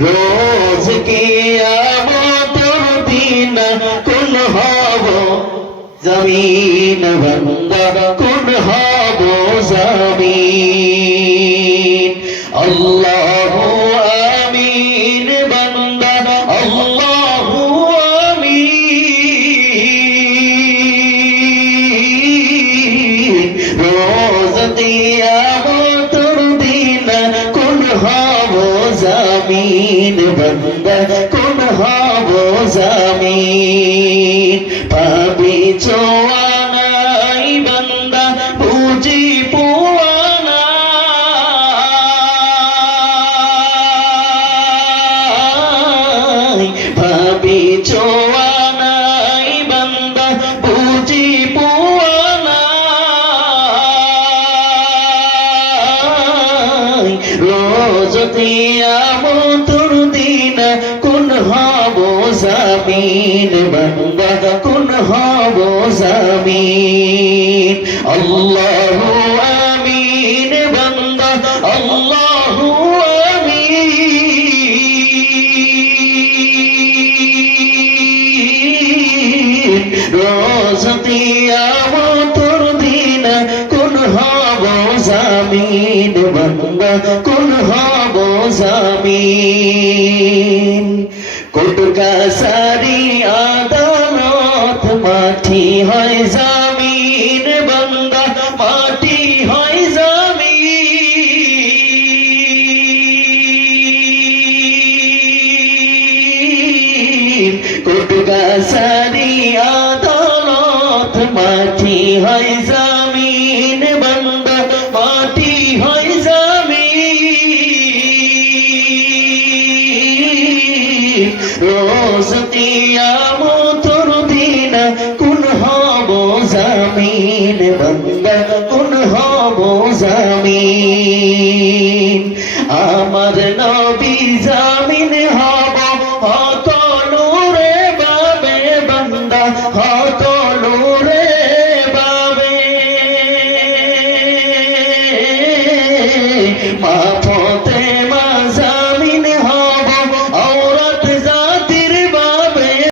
রোজ কে দিন কোন হব? জমিন বন্দা, কোন হব জমিন? আল্লাহ আমিন বন্দা, আল্লাহ আমিন। দিয়া জমিন বন্দা কোন হব জমিন? পাবি চোয়ানাই রোজ আমতর দিন, কোন হব জামিন? বন্দা, কোন হব জামিন? আল্লাহ আমিন, বন্দা, আল্লাহ আমিন। দিন, কোন হব জামিন? কোন হব জামিন? কটকা সারি আদালত, মাটি হয় জামিন, বন্দা মাটি হয় জামিন। কটকা সারি আদালত, মাটি হয় জামিন রোজ কিয়ামতর দিন কোন হব জামিন বন্দা কোন হব জামিন। আমার নবী যা